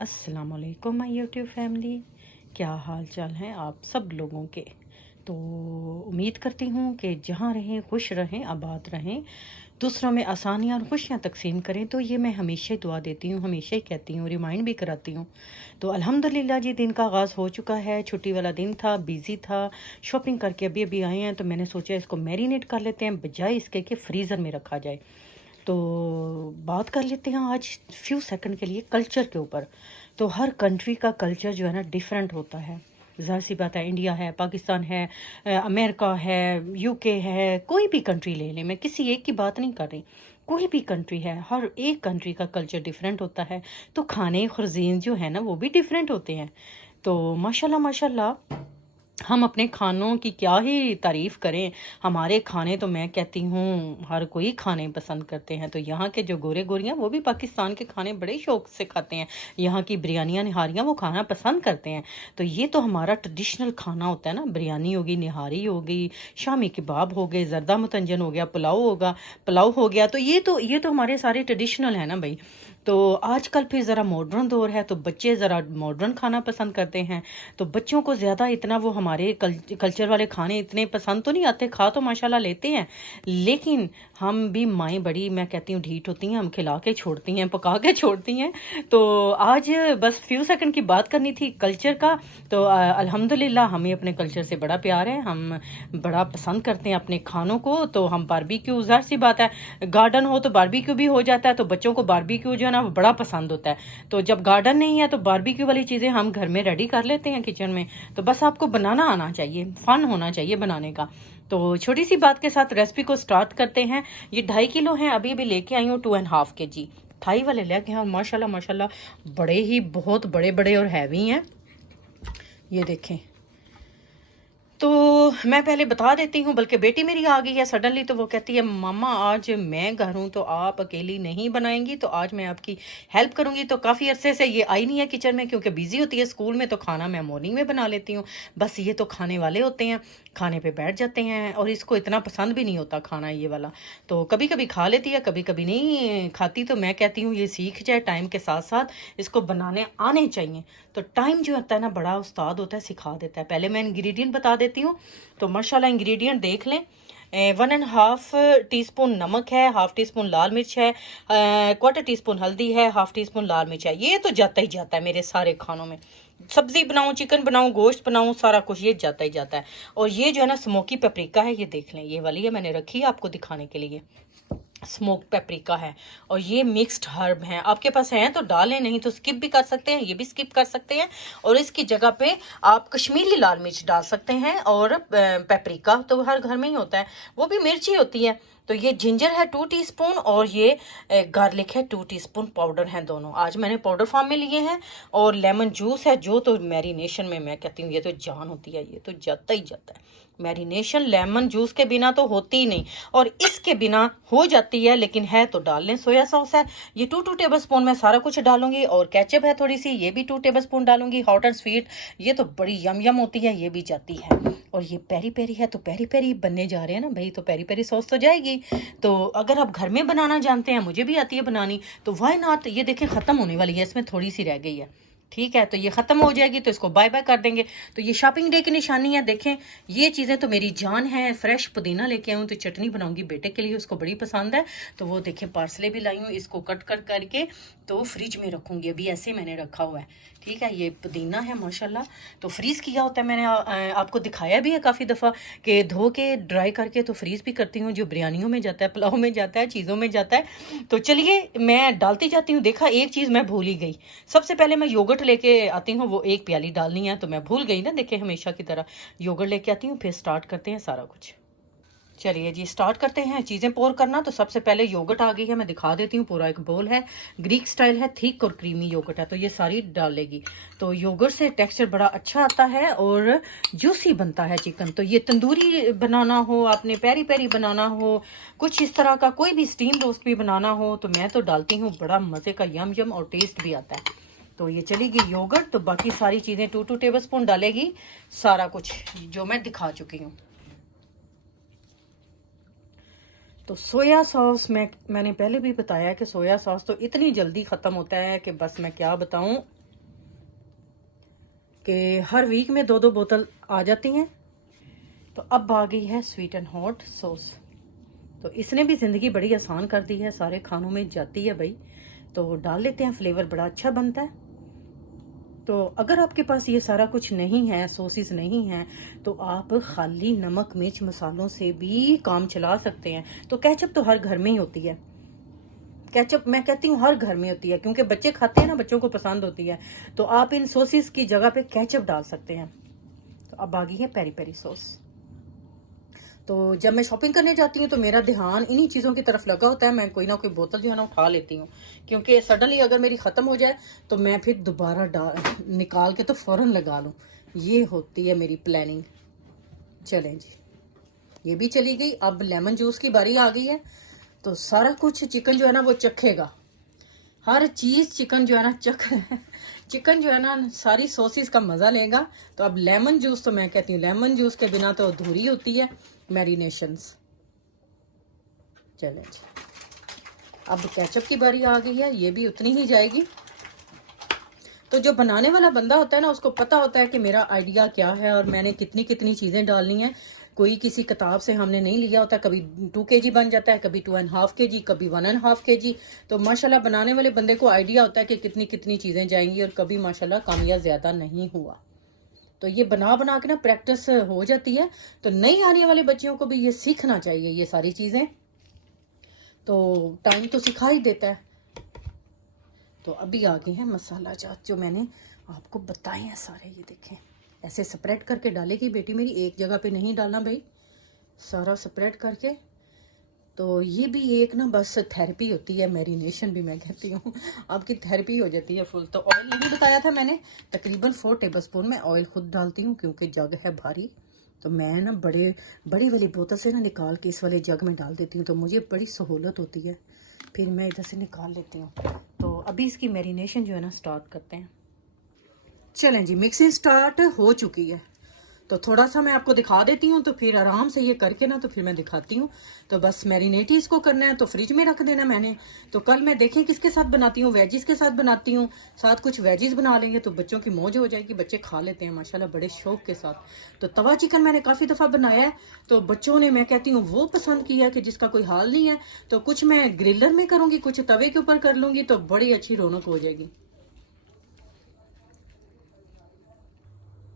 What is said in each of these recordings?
अस्सलाम वालेकुम my YouTube family. क्या हाल चाल है आप सब लोगों के। तो उम्मीद करती हूँ कि जहाँ रहें खुश रहें, आबाद रहें, दूसरों में आसानियाँ और खुशियाँ तकसीम करें। तो ये मैं हमेशा ही दुआ देती हूँ, हमेशा ही कहती हूँ, रिमाइंड भी कराती हूँ। तो अल्हम्दुलिल्लाह जी, दिन का आगाज़ हो चुका है। छुट्टी वाला दिन था, बिज़ी था, शॉपिंग करके अभी अभी आए हैं। तो मैंने सोचा इसको मैरिनेट कर लेते हैं, बजाय इसके कि फ्रीज़र में रखा जाए। तो बात कर लेते हैं आज फ्यू सेकंड के लिए कल्चर के ऊपर। तो हर कंट्री का कल्चर जो है ना डिफरेंट होता है। ज़ाहिर सी बात है, इंडिया है, पाकिस्तान है, अमेरिका है, यूके है, कोई भी कंट्री ले लें, मैं किसी एक की बात नहीं कर रही। कोई भी कंट्री है, हर एक कंट्री का कल्चर डिफरेंट होता है। तो खाने खुर्जीन जो है ना वो भी डिफरेंट होते हैं। तो माशाल्लाह माशाल्लाह, हम अपने खानों की क्या ही तारीफ़ करें। हमारे खाने तो मैं कहती हूँ हर कोई खाने पसंद करते हैं। तो यहाँ के जो गोरे गोरियाँ वो भी पाकिस्तान के खाने बड़े शौक से खाते हैं। यहाँ की बिरयानियाँ निहारियाँ वो खाना पसंद करते हैं। तो ये तो हमारा ट्रेडिशनल खाना होता है ना। बिरयानी होगी, निहारी होगी, शामी कबाब हो गए, जर्दा मुतंजन हो गया, पुलाव हो गया। तो ये तो हमारे सारे ट्रेडिशनल है ना भाई। तो आजकल फिर ज़रा मॉडर्न दौर है, तो बच्चे ज़रा मॉडर्न खाना पसंद करते हैं। तो बच्चों को ज़्यादा इतना वो हमारे कल्चर वाले खाने इतने पसंद तो नहीं आते। खा तो माशाल्लाह लेते हैं, लेकिन हम भी माएँ बड़ी, मैं कहती हूँ, ढीठ होती हैं। हम खिला के छोड़ती हैं, पका के छोड़ती हैं। तो आज बस फ्यू सेकंड की बात करनी थी कल्चर का। तो अल्हम्दुलिल्लाह हमें अपने कल्चर से बड़ा प्यार है। हम बड़ा पसंद करते हैं अपने खानों को। तो हम बारबेक्यू, ज़ाहिर सी बात है, गार्डन हो तो बारबेक्यू भी हो जाता है। तो बच्चों को बारबेक्यू जो है ना वो बड़ा पसंद होता है। तो जब गार्डन नहीं है तो बारबेक्यू वाली चीज़ें हम घर में रेडी कर लेते हैं किचन में। तो बस आपको बनाना आना चाहिए, फन होना चाहिए बनाने का। तो छोटी सी बात के साथ रेसिपी को स्टार्ट करते हैं। ये 2.5 किलो है, अभी अभी लेके आई हूँ 2.5 kg। थाई वाले लेके हैं और माशाल्लाह माशाल्लाह बड़े ही बहुत बड़े बड़े और हैवी हैं। ये देखें। तो मैं पहले बता देती हूँ, बल्कि बेटी मेरी आ गई है सडनली। तो वो कहती है मामा आज मैं घर हूँ तो आप अकेली नहीं बनाएंगी, तो आज मैं आपकी हेल्प करूँगी। तो काफ़ी अरसे से ये आई नहीं है किचन में, क्योंकि बिजी होती है स्कूल में। तो खाना मैं मॉर्निंग में बना लेती हूँ। बस ये तो खाने वाले होते हैं, खाने पे बैठ जाते हैं, और इसको इतना पसंद भी नहीं होता खाना ये वाला। तो कभी कभी खा लेती है, कभी कभी नहीं खाती। तो मैं कहती हूँ ये सीख जाए, टाइम के साथ साथ इसको बनाने आने चाहिए। तो टाइम जो होता है ना बड़ा उस्ताद होता है, सिखा देता है। पहले मैं इंग्रेडिएंट बता देती हूँ। तो माशाल्लाह इंग्रेडिएंट देख लें। 1.5 टीस्पून नमक है, 1/2 टीस्पून लाल मिर्च है, 1/4 टीस्पून हल्दी है, 1/2 टीस्पून लाल मिर्च है। ये तो जाता ही जाता है मेरे सारे खानों में। सब्जी बनाऊं, चिकन बनाऊं, गोश्त बनाऊं, सारा कुछ ये जाता ही जाता है। और ये जो है ना स्मोकी पेपरिका है, ये देख लें, ये वाली है, मैंने रखी है आपको दिखाने के लिए। स्मोक पेपरिका है। और ये मिक्स्ड हर्ब हैं, आपके पास हैं तो डालें, नहीं तो स्किप भी कर सकते हैं, ये भी स्किप कर सकते हैं। और इसकी जगह पे आप कश्मीरी लाल मिर्च डाल सकते हैं। और पेपरिका तो हर घर में ही होता है, वो भी मिर्च ही होती है। तो ये जिंजर है 2 टीस्पून, और ये गार्लिक है 2 टीस्पून पाउडर है। दोनों आज मैंने पाउडर फॉर्म में लिए हैं। और लेमन जूस है, जो तो मैरिनेशन में मैं कहती हूँ ये तो जान होती है, ये तो जाता ही जाता है। मैरिनेशन लेमन जूस के बिना तो होती ही नहीं, और इसके बिना हो जाती है, लेकिन है तो डाल लें। सोया सॉस है, ये 2 टेबल स्पून मैं सारा कुछ डालूंगी। और केचप है थोड़ी सी, ये भी 2 टेबल स्पून डालूंगी। हॉट एंड स्वीट ये तो बड़ी यम यम होती है, ये भी जाती है। और ये पेरी पेरी है, तो पेरी पेरी बनने जा रहे हैं ना भाई, तो पेरी पेरी सॉस तो जाएगी। तो अगर आप घर में बनाना जानते हैं, मुझे भी आती है बनानी, तो वाई नॉट। ये देखें ख़त्म होने वाली है, इसमें थोड़ी सी रह गई है। ठीक है, तो ये ख़त्म हो जाएगी, तो इसको बाय बाय कर देंगे। तो ये शॉपिंग डे की निशानी है। देखें, ये चीज़ें तो मेरी जान है। फ्रेश पुदीना लेके आऊँ तो चटनी बनाऊंगी बेटे के लिए, उसको बड़ी पसंद है। तो वो देखें पार्सले भी लाई हूँ, इसको कट कर करके तो फ्रिज में रखूँगी। अभी ऐसे मैंने रखा हुआ है। ठीक है, ये पुदीना है माशाल्लाह। तो फ्रीज़ किया होता है मैंने, आपको दिखाया भी है काफ़ी दफ़ा कि धो के ड्राई करके तो फ्रीज़ भी करती हूँ, जो बिरयानियों में जाता है, पुलाव में जाता है, चीज़ों में जाता है। तो चलिए मैं डालती जाती हूँ। देखा, एक चीज़ मैं भूल ही गई। सबसे पहले मैं योगर्ट लेके आती हूँ, वो 1 प्याली डालनी है, तो मैं भूल गई ना। देखिए हमेशा की तरह योगर्ट लेके आती हूँ, फिर स्टार्ट करते हैं सारा कुछ। चलिए जी, स्टार्ट करते हैं चीज़ें पोर करना। तो सबसे पहले योगर्ट आ गई है, मैं दिखा देती हूँ। पूरा एक बोल है, ग्रीक स्टाइल है, थिक और क्रीमी योगर्ट है। तो ये सारी डालेगी। तो योगर्ट से टेक्सचर बड़ा अच्छा आता है और जूसी बनता है चिकन। तो ये तंदूरी बनाना हो, आपने पेरी पेरी बनाना हो, कुछ इस तरह का कोई भी स्टीम रोस्ट भी बनाना हो, तो मैं तो डालती हूँ। बड़ा मज़े का यम यम और टेस्ट भी आता है। तो ये चलेगी योगर्ट। तो बाकी सारी चीज़ें 2 टेबल स्पून डालेगी, सारा कुछ जो मैं दिखा चुकी हूँ। तो सोया सॉस मैंने पहले भी बताया कि सोया सॉस तो इतनी जल्दी ख़त्म होता है कि बस मैं क्या बताऊं। कि हर वीक में 2-2 बोतल आ जाती हैं। तो अब आ गई है स्वीट एंड हॉट सॉस। तो इसने भी ज़िंदगी बड़ी आसान कर दी है, सारे खानों में जाती है भाई। तो डाल लेते हैं, फ्लेवर बड़ा अच्छा बनता है। तो अगर आपके पास ये सारा कुछ नहीं है, सोसेस नहीं हैं, तो आप खाली नमक मिर्च मसालों से भी काम चला सकते हैं। तो केचप तो हर घर में ही होती है, केचप मैं कहती हूँ हर घर में होती है, क्योंकि बच्चे खाते हैं ना, बच्चों को पसंद होती है। तो आप इन सोसेस की जगह पे केचप डाल सकते हैं। तो अब आ गई है पेरी पेरी सॉस। तो जब मैं शॉपिंग करने जाती हूँ तो मेरा ध्यान इन्हीं चीज़ों की तरफ लगा होता है। मैं कोई ना कोई बोतल जो है ना उठा लेती हूँ, क्योंकि सडनली अगर मेरी ख़त्म हो जाए तो मैं फिर दोबारा निकाल के तो फ़ौरन लगा लूँ। ये होती है मेरी प्लानिंग। चलें जी, ये भी चली गई। अब लेमन जूस की बारी आ गई है। तो सारा कुछ चिकन जो है ना वो चखेगा, हर चीज़ चिकन जो है ना चिकन जो है ना सारी सॉसेस का मज़ा लेगा। तो अब लेमन जूस, तो मैं कहती हूँ लेमन जूस के बिना तो अधूरी होती है मैरिनेशंस। चलें जी, अब केचप की बारी आ गई है, ये भी उतनी ही जाएगी। तो जो बनाने वाला बंदा होता है ना, उसको पता होता है कि मेरा आइडिया क्या है और मैंने कितनी कितनी चीज़ें डालनी है। कोई किसी किताब से हमने नहीं लिया होता। कभी 2 kg बन जाता है, कभी 2.5 kg, कभी 1.5 kg। तो माशाल्लाह बनाने वाले बंदे को आइडिया होता है कि कितनी कितनी चीज़ें जाएंगी, और कभी माशाल्लाह कम या ज़्यादा नहीं हुआ। तो ये बना बना के ना प्रैक्टिस हो जाती है। तो नई आने वाले बच्चियों को भी ये सीखना चाहिए, ये सारी चीज़ें। तो टाइम तो सिखा ही देता है। तो अभी आ गए हैं मसाला जात जो मैंने आपको बताए हैं सारे। ये देखें, ऐसे स्प्रेड करके डालेगी बेटी मेरी, एक जगह पे नहीं डालना भाई, सारा स्प्रेड करके। तो ये भी एक ना बस थेरेपी होती है, मैरिनेशन भी मैं कहती हूँ, आपकी थेरेपी हो जाती है फुल। तो ऑयल नहीं बताया था मैंने, तकरीबन 4 टेबलस्पून मैं ऑयल खुद डालती हूँ, क्योंकि जग है भारी। तो मैं ना बड़ी वाली बोतल से ना निकाल के इस वाले जग में डाल देती हूँ, तो मुझे बड़ी सहूलत होती है। फिर मैं इधर से निकाल लेती हूँ। तो अभी इसकी मैरिनेशन जो है ना स्टार्ट करते हैं। चलें जी, मिक्सिंग स्टार्ट हो चुकी है। तो थोड़ा सा मैं आपको दिखा देती हूँ, तो फिर आराम से ये करके ना तो फिर मैं दिखाती हूँ। तो बस मैरिनेट ही इसको करना है, तो फ्रिज में रख देना मैंने। तो कल मैं देखें किसके साथ बनाती हूँ, वेजिस के साथ बनाती हूँ। साथ कुछ वेजिस बना लेंगे तो बच्चों की मौज हो जाएगी, बच्चे खा लेते हैं माशाल्लाह बड़े शौक के साथ। तो तवा चिकन मैंने काफ़ी दफ़ा बनाया है, तो बच्चों ने मैं कहती हूँ वो पसंद किया कि जिसका कोई हाल नहीं है। तो कुछ मैं ग्रिलर में करूँगी, कुछ तवे के ऊपर कर लूँगी, तो बड़ी अच्छी रौनक हो जाएगी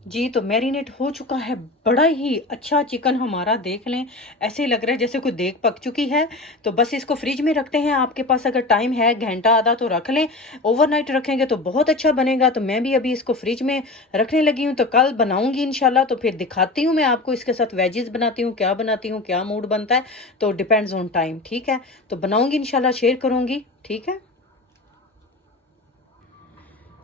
जी। तो मैरिनेट हो चुका है, बड़ा ही अच्छा चिकन हमारा, देख लें ऐसे लग रहा है जैसे कोई देग पक चुकी है। तो बस इसको फ्रिज में रखते हैं। आपके पास अगर टाइम है घंटा आधा तो रख लें, ओवरनाइट रखेंगे तो बहुत अच्छा बनेगा। तो मैं भी अभी इसको फ्रिज में रखने लगी हूँ, तो कल बनाऊंगी इंशाल्लाह। तो फिर दिखाती हूँ मैं आपको, इसके साथ वेजिस बनाती हूँ, क्या बनाती हूँ, क्या मूड बनता है। तो डिपेंड्स ऑन टाइम, ठीक है। तो बनाऊंगी इंशाल्लाह, शेयर करूँगी, ठीक है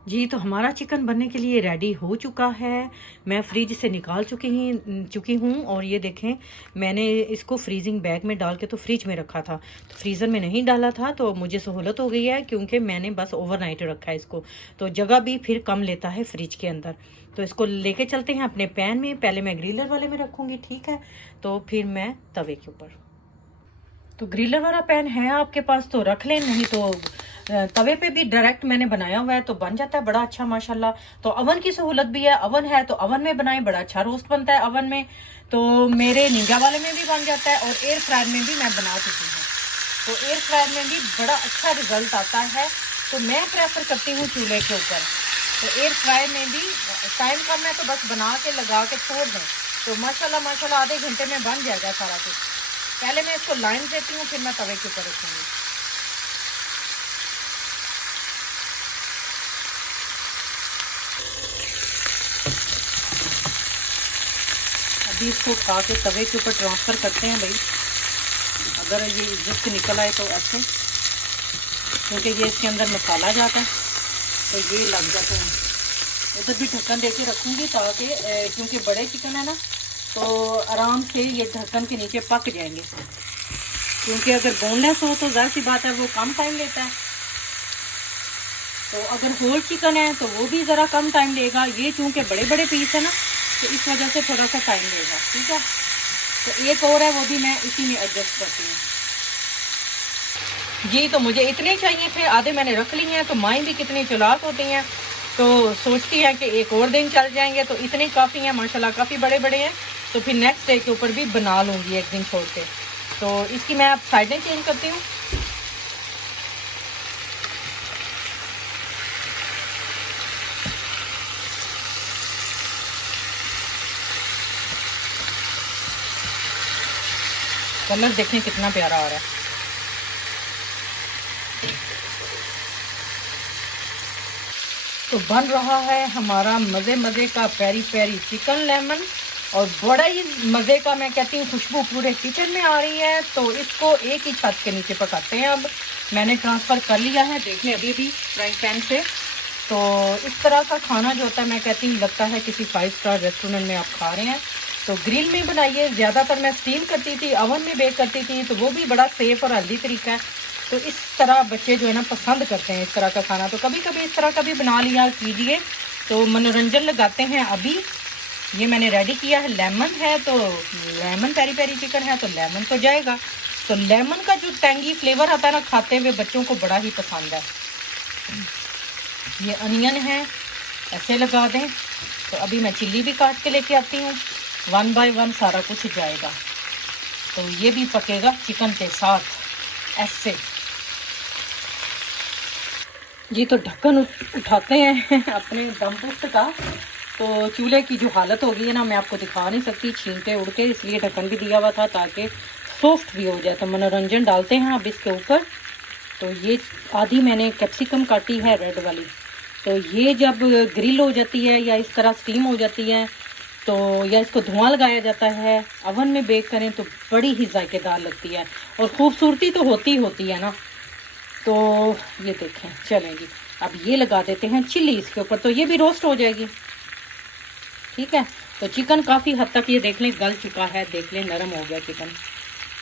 जी। तो हमारा चिकन बनने के लिए रेडी हो चुका है। मैं फ्रिज से निकाल चुकी हूँ। और ये देखें, मैंने इसको फ्रीजिंग बैग में डाल के तो फ्रिज में रखा था, तो फ्रीज़र में नहीं डाला था। तो मुझे सहूलत हो गई है, क्योंकि मैंने बस ओवरनाइट रखा है इसको, तो जगह भी फिर कम लेता है फ्रिज के अंदर। तो इसको लेके चलते हैं अपने पैन में। पहले मैं ग्रिलर वाले में रखूँगी, ठीक है, तो फिर मैं तवे के ऊपर। तो ग्रिलर वाला पैन है आपके पास तो रख लें, नहीं तो तवे पे भी डायरेक्ट मैंने बनाया हुआ है, तो बन जाता है बड़ा अच्छा माशाल्लाह। तो अवन की सहूलत भी है, अवन है तो अवन में बनाएं, बड़ा अच्छा रोस्ट बनता है अवन में। तो मेरे निंजा वाले में भी बन जाता है, और एयर फ्रायर में भी मैं बना चुकी हूँ। तो एयर फ्रायर में भी बड़ा अच्छा रिजल्ट आता है। तो मैं प्रेफर करती हूँ चूल्हे के ऊपर। तो एयर फ्रायर में भी टाइम कम है, तो बस बना के लगा के छोड़ दें, तो माशाल्लाह माशाल्लाह आधे घंटे में बन जाएगा सारा कुछ। पहले मैं इसको लाइन देती हूँ, फिर मैं तवे के ऊपर रखूँगी। अभी इसको उठा के तवे के ऊपर ट्रांसफ़र करते हैं भाई। अगर ये जस्ट निकल आए तो ऐसे, क्योंकि ये इसके अंदर मसाला जाता है तो ये लग जाते हैं। उधर भी ढक्कन दे के रखूँगी, ताकि क्योंकि बड़े चिकन है ना, तो आराम से ये ढक्कन के नीचे पक जाएंगे। क्योंकि अगर बोनलेस हो तो ज़ाहिर सी बात है वो कम टाइम लेता है। तो अगर होल चिकन है तो वो भी ज़रा कम टाइम लेगा। ये चूँकि बड़े बड़े पीस है ना, तो इस वजह से थोड़ा सा टाइम लेगा, ठीक है। तो एक और है, वो भी मैं इसी में एडजस्ट करती हूँ जी। तो मुझे इतने चाहिए थे, आधे मैंने रख लिए हैं। तो माएँ भी कितनी चालाक होती हैं, तो सोचती है कि एक और दिन चल जाएंगे, तो इतने काफ़ी हैं माशाल्लाह, काफ़ी बड़े बड़े हैं। तो फिर नेक्स्ट डे के ऊपर भी बना लूँगी एक दिन छोड़ के। तो इसकी मैं अब साइडें चेंज करती हूँ। कलर देखें कितना प्यारा आ रहा है। तो बन रहा है हमारा मज़े मज़े का पेरी पेरी चिकन लेमन, और बड़ा ही मज़े का, मैं कहती हूँ खुशबू पूरे किचन में आ रही है। तो इसको एक ही छत के नीचे पकाते हैं। अब मैंने ट्रांसफ़र कर लिया है, देखिए अभी भी फ्राइंग पैन से। तो इस तरह का खाना जो होता है, मैं कहती हूँ लगता है किसी 5 स्टार रेस्टोरेंट में आप खा रहे हैं। तो ग्रिल में बनाइए। ज़्यादातर मैं स्टीम करती थी, ओवन में बेक करती थी, तो वो भी बड़ा सेफ़ और हेल्दी तरीका है। तो इस तरह बच्चे जो है ना पसंद करते हैं इस तरह का खाना। तो कभी कभी इस तरह का भी बना लिया कीजिए, तो मनोरंजन लगाते हैं। अभी ये मैंने रेडी किया है, लेमन है, तो लेमन पेरी पेरी चिकन है, तो लेमन तो जाएगा। तो लेमन का जो टेंगी फ्लेवर आता है ना, खाते हुए बच्चों को बड़ा ही पसंद है। ये अनियन है, ऐसे लगा दें। तो अभी मैं चिल्ली भी काट के लेके आती हूँ। 1 बाय 1 सारा कुछ जाएगा। तो ये भी पकेगा चिकन के साथ ऐसे जी। तो ढक्कन उठाते हैं अपने दमपुष्ट का। तो चूल्हे की जो हालत हो गई है ना, मैं आपको दिखा नहीं सकती, छींटे उड़ के, इसलिए ढक्कन भी दिया हुआ था ताकि सॉफ्ट भी हो जाए। तो मनोरंजन डालते हैं अब इसके ऊपर। तो ये आधी मैंने कैप्सिकम काटी है रेड वाली। तो ये जब ग्रिल हो जाती है या इस तरह स्टीम हो जाती है, तो या इसको धुआं लगाया जाता है, अवन में बेक करें, तो बड़ी ही जायकेदार लगती है और ख़ूबसूरती तो होती है ना। तो ये देखें, चलें जी, अब ये लगा देते हैं चिल्ली इसके ऊपर, तो ये भी रोस्ट हो जाएगी। ठीक है। तो चिकन काफ़ी हद तक ये देख लें गल चुका है, देख लें नरम हो गया चिकन,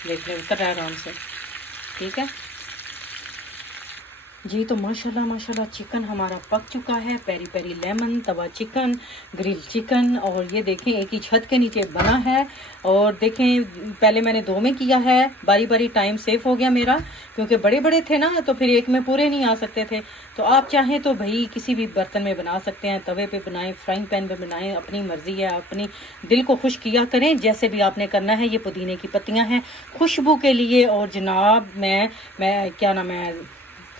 देख लें उतर रहा है आराम से। ठीक है जी। तो माशाल्लाह माशाल्लाह चिकन हमारा पक चुका है। पेरी पेरी लेमन, तवा चिकन, ग्रिल चिकन, और ये देखें एक ही छत के नीचे बना है। और देखें पहले मैंने 2 में किया है, बारी बारी टाइम सेव हो गया मेरा, क्योंकि बड़े बड़े थे ना, तो फिर एक में पूरे नहीं आ सकते थे। तो आप चाहें तो भाई किसी भी बर्तन में बना सकते हैं, तवे पे बनाएं, फ्राइंग पैन पे बनाएं, अपनी मर्ज़ी है, अपनी दिल को खुश किया करें जैसे भी आपने करना है। ये पुदीने की पत्तियाँ हैं खुशबू के लिए, और जनाब मैं क्या नाम है,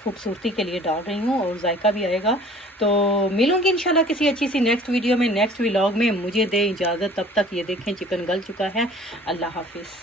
खूबसूरती के लिए डाल रही हूँ, और जायका भी आएगा। तो मिलूंगी इंशाल्लाह किसी अच्छी सी नेक्स्ट वीडियो में, नेक्स्ट व्लॉग में। मुझे दे इजाज़त, तब तक ये देखें चिकन गल चुका है। अल्लाह हाफिज़।